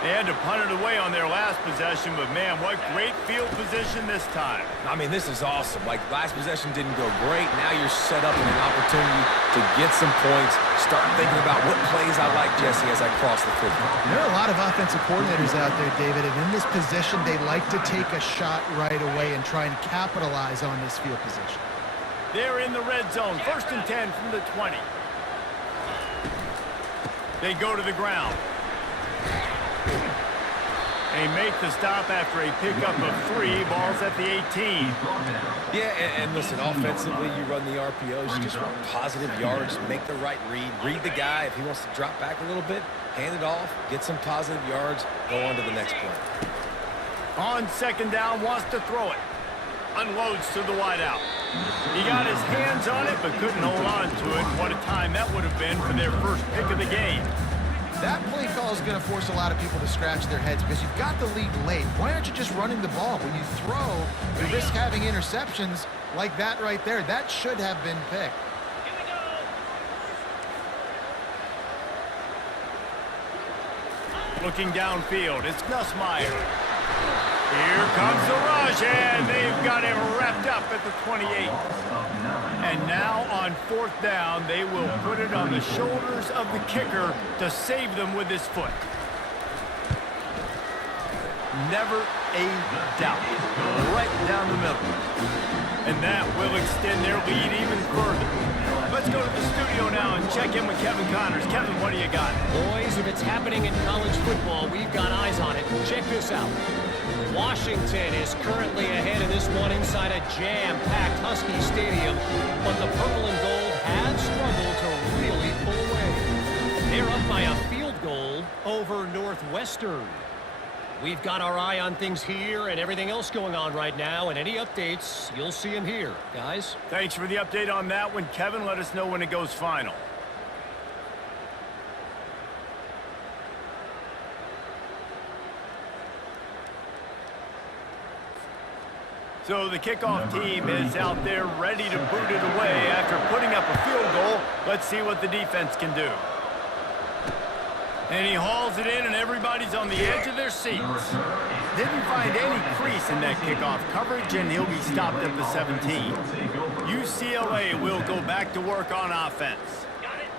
They had to punt it away on their last possession, but man, what great field position this time. I mean, this is awesome. Like, last possession didn't go great. Now you're set up in an opportunity to get some points. Start thinking about what plays I like, Jesse, as I cross the football. There are a lot of offensive coordinators out there, David, and in this position, they like to take a shot right away and try and capitalize on this field position. They're in the red zone. 1st and 10 from the 20. They go to the ground. They make the stop after a pickup of 3. Ball's at the 18. Yeah, and listen, offensively, you run the RPOs, you just want positive yards, make the right read the guy. If he wants to drop back a little bit, hand it off, get some positive yards, go on to the next play. On 2nd down, wants to throw it. Unloads to the wideout. He got his hands on it, but couldn't hold on to it. What a time that would have been for their first pick of the game. That play call is going to force a lot of people to scratch their heads because you've got the lead late. Why aren't you just running the ball? When you throw, you risk having interceptions like that right there. That should have been picked. Looking downfield, it's Nussmeier. Here comes the rush, and they've got him wrapped up at the 28. And now on 4th down, they will put it on the shoulders of the kicker to save them with his foot. Never a doubt. Right down the middle. And that will extend their lead even further. Let's go to the studio now and check in with Kevin Connors. Kevin, what do you got? Boys, if it's happening in college football, we've got eyes on it. Check this out. Washington is currently ahead in this one inside a jam-packed Husky Stadium, but the purple and gold have struggled to really pull away. They're up by a field goal over Northwestern. We've got our eye on things here and everything else going on right now, and any updates, you'll see them here. Guys? Thanks for the update on that one, Kevin. Let us know when it goes final. So the kickoff team is out there ready to boot it away after putting up a field goal. Let's see what the defense can do. And he hauls it in, and everybody's on the edge of their seats. Didn't find any crease in that kickoff coverage, and he'll be stopped at the 17. UCLA will go back to work on offense.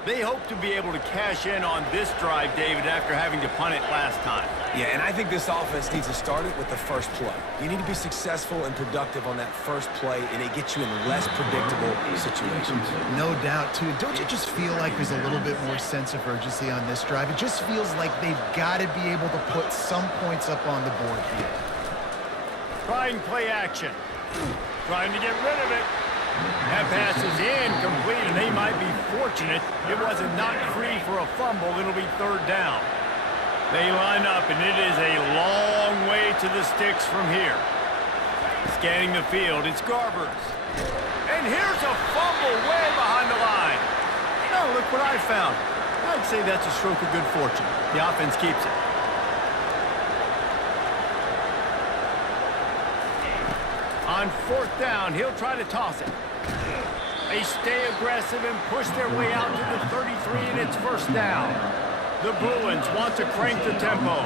They hope to be able to cash in on this drive, David, after having to punt it last time. Yeah, and I think this offense needs to start it with the first play. You need to be successful and productive on that first play, and it gets you in less predictable situations. No doubt, too. Don't you just feel like there's a little bit more sense of urgency on this drive? It just feels like they've got to be able to put some points up on the board here. Trying play action. Trying to get rid of it. That pass is incomplete, and they might be fortunate it wasn't knocked free for a fumble. It'll be third down. They line up, and it is a long way to the sticks from here. Scanning the field, it's Garbers. And here's a fumble way behind the line. Now look what I found. I'd say that's a stroke of good fortune. The offense keeps it. On fourth down, he'll try to toss it. They stay aggressive and push their way out to the 33, and it's first down. The Bruins want to crank the tempo.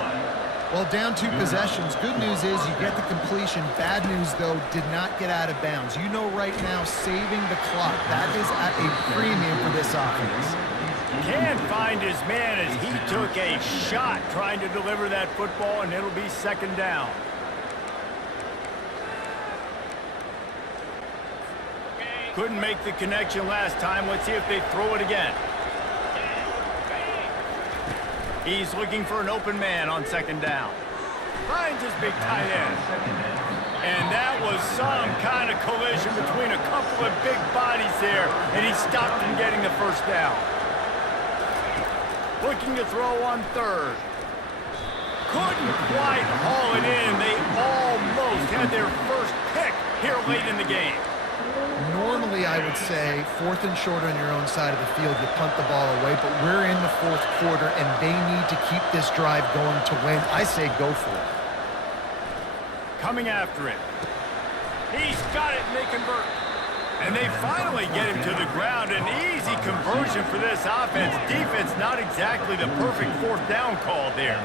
Well, down 2 possessions. Good news is you get the completion. Bad news, though, did not get out of bounds. You know right now, saving the clock. That is at a premium for this offense. Can't find his man as he took a shot trying to deliver that football, and it'll be second down. Couldn't make the connection last time. Let's see if they throw it again. He's looking for an open man on second down. Finds his big tight end. And that was some kind of collision between a couple of big bodies there, and he stopped from getting the first down. Looking to throw on third. Couldn't quite haul it in. They almost had their first pick here late in the game. Normally, I would say, 4th and short on your own side of the field, you punt the ball away, but we're in the 4th quarter, and they need to keep this drive going to win. I say go for it. Coming after it. He's got it, and they convert. And they finally get him to the ground. An easy conversion for this offense. Defense, not exactly the perfect 4th down call there.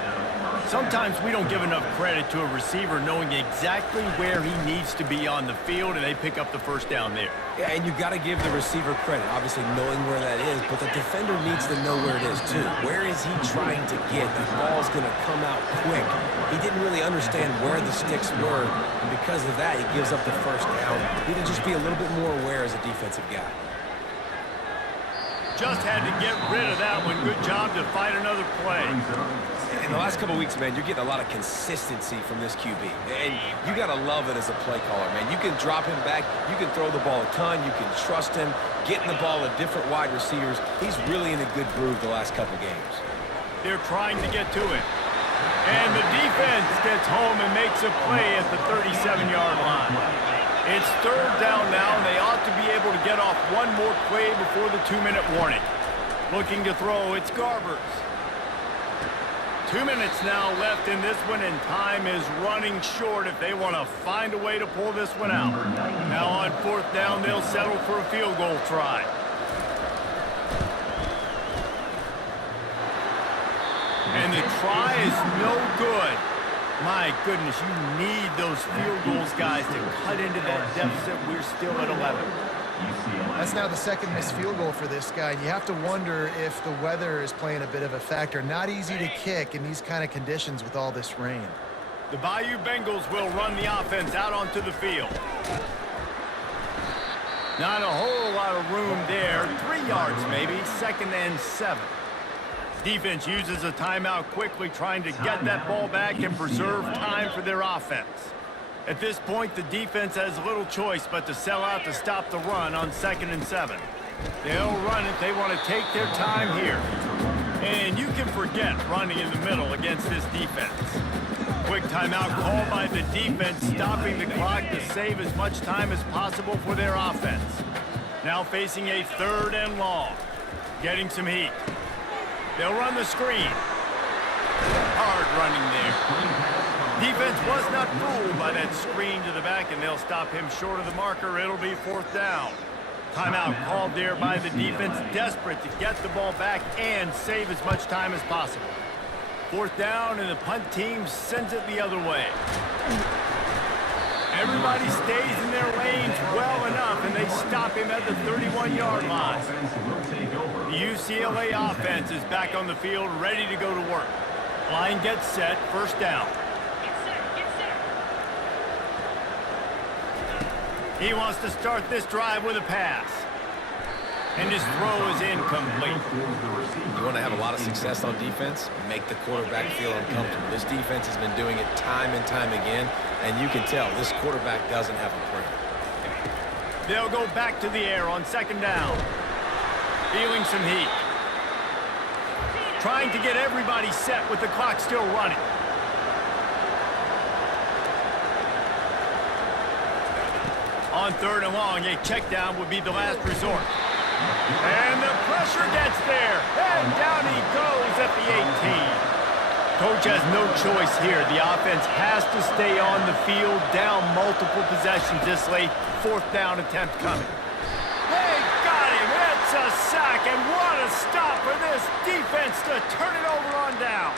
Sometimes we don't give enough credit to a receiver knowing exactly where he needs to be on the field, and they pick up the first down there. Yeah, and you got to give the receiver credit, obviously knowing where that is, but the defender needs to know where it is too. Where is he trying to get? The ball's going to come out quick. He didn't really understand where the sticks were, and because of that, he gives up the first down. He needed to just be a little bit more aware as a defensive guy. Just had to get rid of that one. Good job to find another play. In the last couple of weeks, man, you're getting a lot of consistency from this QB. And you got to love it as a play caller, man. You can drop him back. You can throw the ball a ton. You can trust him. Getting the ball to different wide receivers. He's really in a good groove the last couple games. They're trying to get to it. And the defense gets home and makes a play at the 37-yard line. It's third down now, and they ought to be able to get off one more play before the 2-minute warning. Looking to throw, it's Garbers. 2 minutes now left in this one, and time is running short if they want to find a way to pull this one out. Now on fourth down, they'll settle for a field goal try. And the try is no good. My goodness, you need those field goals, guys, to cut into that deficit. We're still at 11. That's now the second missed field goal for this guy. You have to wonder if the weather is playing a bit of a factor. Not easy to kick in these kind of conditions with all this rain. The Bayou Bengals will run the offense out onto the field. Not a whole lot of room there. 3 yards maybe, 2nd and 7. Defense uses a timeout quickly, trying to get that ball back and preserve time for their offense. At this point, the defense has little choice but to sell out to stop the run on 2nd and 7. They'll run it. They want to take their time here. And you can forget running in the middle against this defense. Quick timeout called by the defense, stopping the clock to save as much time as possible for their offense. Now facing a 3rd and long. Getting some heat. They'll run the screen. Hard running there. Defense was not fooled by that screen to the back, and they'll stop him short of the marker. It'll be 4th down. Timeout called there by the defense, desperate to get the ball back and save as much time as possible. 4th down, and the punt team sends it the other way. Everybody stays in their lanes well enough, and they stop him at the 31-yard line. The UCLA offense is back on the field, ready to go to work. Line gets set, 1st down. He wants to start this drive with a pass. And his throw is incomplete. You want to have a lot of success on defense? Make the quarterback feel uncomfortable. This defense has been doing it time and time again, and you can tell this quarterback doesn't have a plan. They'll go back to the air on 2nd down. Feeling some heat. Trying to get everybody set with the clock still running. On 3rd and long, a check down would be the last resort. And the pressure gets there. And down he goes at the 18. Coach has no choice here. The offense has to stay on the field, down multiple possessions this late. 4th down attempt coming. They got him. It's a sack. And what a stop for this defense to turn it over on down.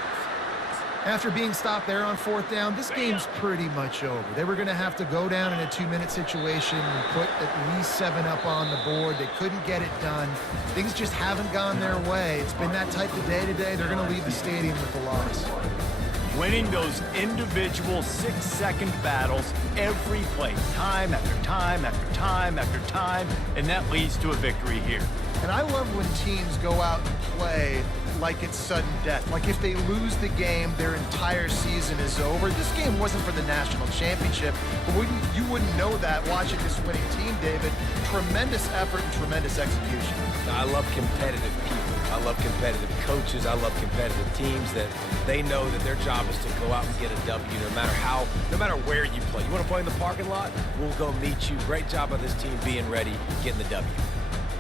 After being stopped there on 4th down, this game's pretty much over. They were going to have to go down in a 2-minute situation and put at least 7 up on the board. They couldn't get it done. Things just haven't gone their way. It's been that type of day today. They're going to leave the stadium with a loss. Winning those individual 6-second battles every play, time after time after time after time, and that leads to a victory here. And I love when teams go out and play like it's sudden death. Like if they lose the game, their entire season is over. This game wasn't for the national championship, but you wouldn't know that watching this winning team, David. Tremendous effort and tremendous execution. I love competitive people. I love competitive coaches. I love competitive teams that they know that their job is to go out and get a W no matter where you play. You want to play in the parking lot? We'll go meet you. Great job of this team being ready, getting the W.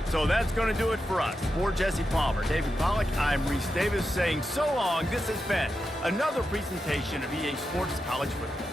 So that's going to do it for us. For Jesse Palmer, David Pollack, I'm Reese Davis saying so long. This has been another presentation of EA Sports College Football.